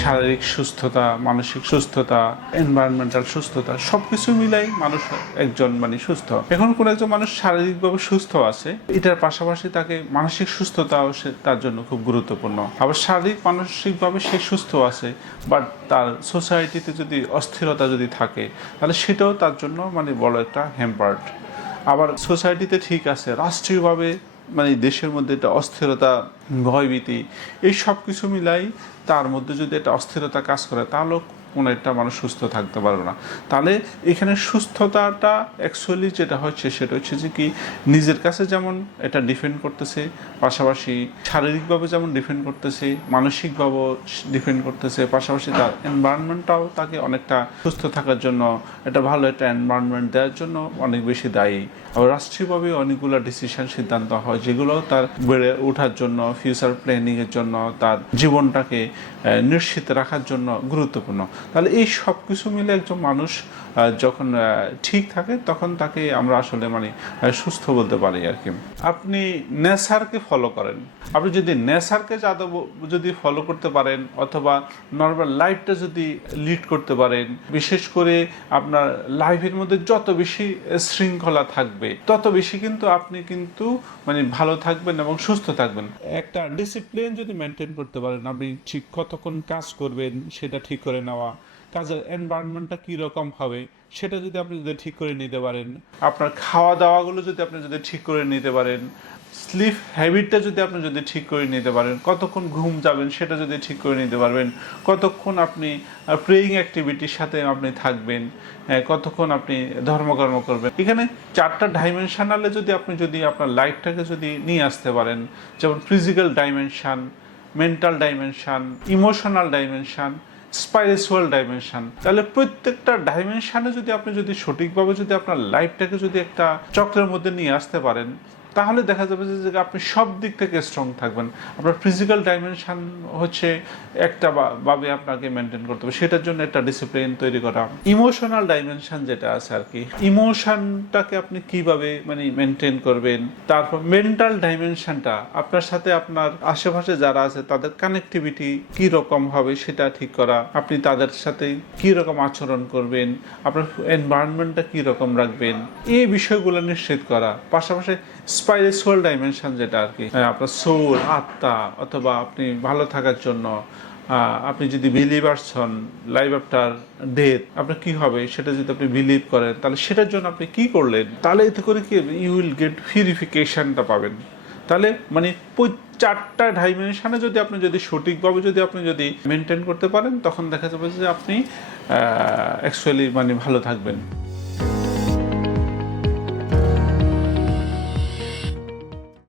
শারীরিক সুস্থতা, মানসিক সুস্থতা এনভায়রনমেন্টাল সুস্থতা, সবকিছু মিলাই মানুষ একজন মানে সুস্থ। এখন কোন একজন মানুষ শারীরিকভাবে সুস্থ আছে, এটার পাশাপাশি তাকে মানসিক সুস্থতাও তার জন্য খুব গুরুত্বপূর্ণ। আবার শারীরিক, মানসিকভাবে সে সুস্থ আছে বাট তার সোসাইটিতে যদি অস্থিরতা যদি থাকে, তাহলে সেটাও তার জন্য মানে বড় একটা হ্যাম্পার্ট আবার সোসাইটিতে ঠিক আছে, রাষ্ট্রীয়ভাবে মানে দেশের মধ্যে একটা অস্থিরতা, ভয়ভীতি, এই সব কিছু মিলাই তার মধ্যে যদি একটা অস্থিরতা কাজ করে তাহলেও কোনো একটা মানুষ সুস্থ থাকতে পারবে না। তাহলে এখানে সুস্থতাটা অ্যাকচুয়ালি যেটা হচ্ছে সেটা হচ্ছে যে কি, নিজের কাছে যেমন এটা ডিফেন্ড করতেছে, পাশাপাশি শারীরিকভাবে যেমন ডিফেন্ড করতেছে, মানসিকভাবেও ডিফেন্ড করতেছে, পাশাপাশি তার এনভায়রনমেন্টটাও তাকে অনেকটা সুস্থ থাকার জন্য, একটা ভালো একটা এনভায়রনমেন্ট দেওয়ার জন্য অনেক বেশি দায়ী। আবার রাষ্ট্রীয়ভাবে অনেকগুলো ডিসিশন সিদ্ধান্ত হয়, যেগুলো তার বেড়ে ওঠার জন্য ফিউচার প্ল্যানিংয়ের জন্য, তার জীবনটাকে নিশ্চিত রাখার জন্য গুরুত্বপূর্ণ। তাহলে এই সব কিছু মিলে একজন মানুষ যখন ঠিক থাকে, তখন তাকে আমরা আসলে মানে সুস্থ বলতে পারি আর কি। আপনি নেসারকে ফলো করেন। আপনি যদি নেসারকে যাদব, যদি ফলো করতে পারেন, অথবা নর্মাল লাইফটা যদি লিড করতে পারেন, বিশেষ করে আপনার লাইফের মধ্যে যত বেশি শৃঙ্খলা থাকবে, তত বেশি কিন্তু আপনি কিন্তু মানে ভালো থাকবেন এবং সুস্থ থাকবেন। একটা ডিসিপ্লিন যদি মেনটেন করতে পারেন, আপনি ঠিক কতক্ষণ কাজ করবেন, সেটা ঠিক করে নেওয়া কাজের এনভায়রনমেন্টটা কীরকম হবে, সেটা যদি আপনি যদি ঠিক করে নিতে পারেন। আপনার খাওয়া দাওয়াগুলো যদি আপনি যদি ঠিক করে নিতে পারেন স্লিপ হ্যাবিটটা যদি আপনি যদি ঠিক করে নিতে পারেন, কতক্ষণ ঘুম যাবেন সেটা যদি ঠিক করে নিতে পারবেন, কতক্ষণ আপনি প্রেয়িং অ্যাক্টিভিটির সাথে আপনি থাকবেন কতক্ষণ আপনি ধর্মকর্ম করবেন। এখানে চারটা ডাইমেনশনালে যদি আপনি যদি আপনার লাইফটাকে যদি নিয়ে আসতে পারেন, যেমন physical dimension mental dimension emotional dimension spiritual dimension তাহলে প্রত্যেকটা ডাইমেনশনে যদি আপনি যদি সঠিকভাবে যদি আপনার লাইফটাকে যদি একটা চক্রের মধ্যে নিয়ে আসতে পারেন তাহলে দেখা যাবে যে আপনি সব দিক থেকে স্ট্রং থাকবেন। আপনার ফিজিক্যাল ডাইমেনশন হচ্ছে একটা ভাবে আপনাকে মেনটেন করতে হবে। সেটার জন্য একটা ডিসিপ্লিন তৈরি করা। ইমোশনাল ডাইমেনশন যেটা আছে আর কি ইমোশনটাকে আপনি কীভাবে মানে মেনটেন করবেন? তারপর মেন্টাল ডাইমেনশনটা আপনার সাথে আপনার আশেপাশে যারা আছে, তাদের কানেক্টিভিটি কি রকম হবে সেটা ঠিক করা। আপনি তাদের সাথে কি রকম আচরণ করবেন? আপনার এনভায়রনমেন্টটা কি রকম রাখবেন? এই বিষয়গুলো নিশ্চিত করা। পাশাপাশি স্পাইরিচুয়াল ডাইমেনশন যেটা আর কি আপনার সোল আত্মা, অথবা আপনি ভালো থাকার জন্য আপনি যদি বিলিভার্স হন লাইভ আফটার ডেথ আপনার কি হবে? সেটা যদি আপনি বিলিভ করেন, তাহলে সেটার জন্য আপনি কি করলেন? তাহলে এতে করে কি ইউ উইল গেট পিউরিফিকেশনটা পাবেন। তাহলে মানে চারটা ডাইমেনশনে যদি আপনি যদি সঠিকভাবে যদি আপনি যদি মেনটেন করতে পারেন, তখন দেখা যাবে যে আপনি অ্যাকচুয়ালি মানে ভালো থাকবেন।